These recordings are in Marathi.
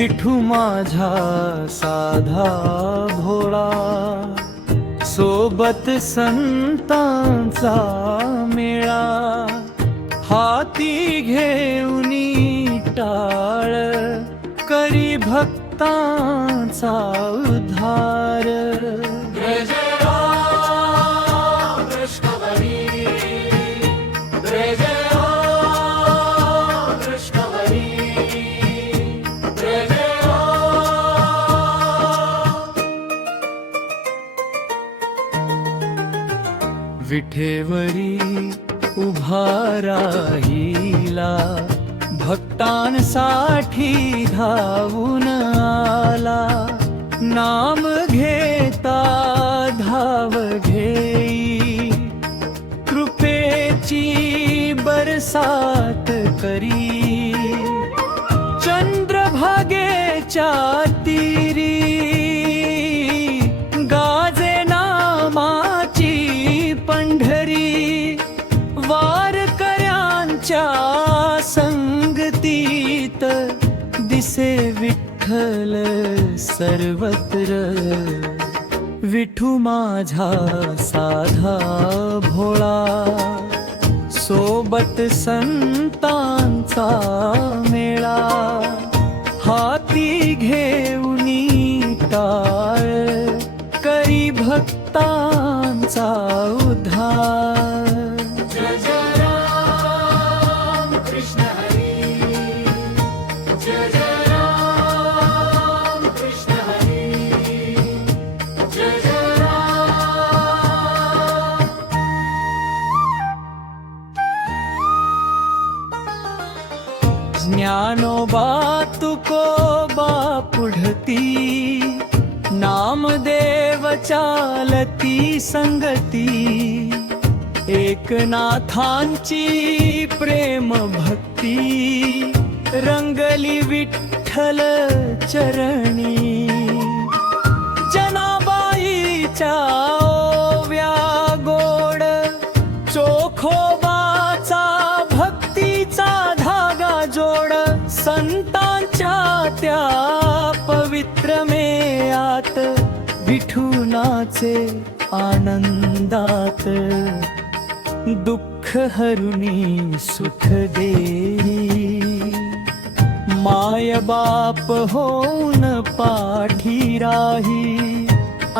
विठू माझा साधा भोळा, सोबत संतांचा मेळा, हाती घेऊनी टाळ, करी भक्तांचा उद्धार. जय जय राम कृष्ण हरी, जय जय राम कृष्ण हरी, जय जय राम. विठेवरी उभा राहिला, भक्तांसाठी धावून आला, नाम घेता धाव घेई, कृपेची बरसात करी, चंद्रभागेच्या तीरी, गाजे नामाची पंढरी, वारकऱ्यांच्या संगतीत दिसे विठ्ठल सर्वत्र. विठू माझा साधा भोळा, सोबत संतांचा मेळा, हाती घेऊनी टाळ, करी भक्तांचा उद्धार. जय जय राम कृष्ण हरी, जय जय राम कृष्ण हरी, जय जय राम. ज्ञानोबा तुकोबा पुढती, नामदेव चालती संगती, एकनाथांची प्रेम भक्ती, रंगली विठ्ठल चरणी, जनाबाईच्या ओव्या गोड, चोखोबाचा भक्तीचा धागा जोड, संतांच्या त्या पवित्र मेळ्यात, विठूनाचे आनंदात, दुःख हरुनी सुख देई, माय बाप होऊन पाठी राही,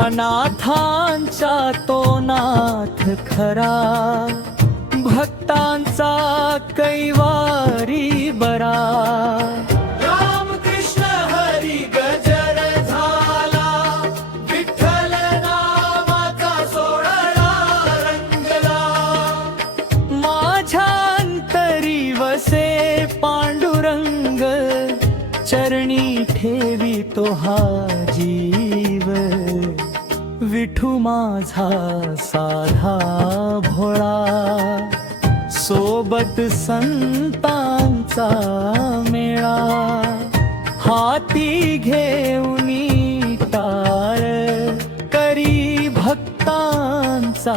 अनाथांचा तो नाथ खरा, भक्तांचा कैवारी बरा. रामकृष्ण हरी गजर झाला, विठ्ठल नामाचा सोहळा रंगला, माझ्या अंतरी वसे पांडुरंग, चरणी ठेवी तो हा जीव. विठू माझा साधा भोळा, सोबत संतांचा मेळा, हाती घेऊनी टाळ, करी भक्तांचा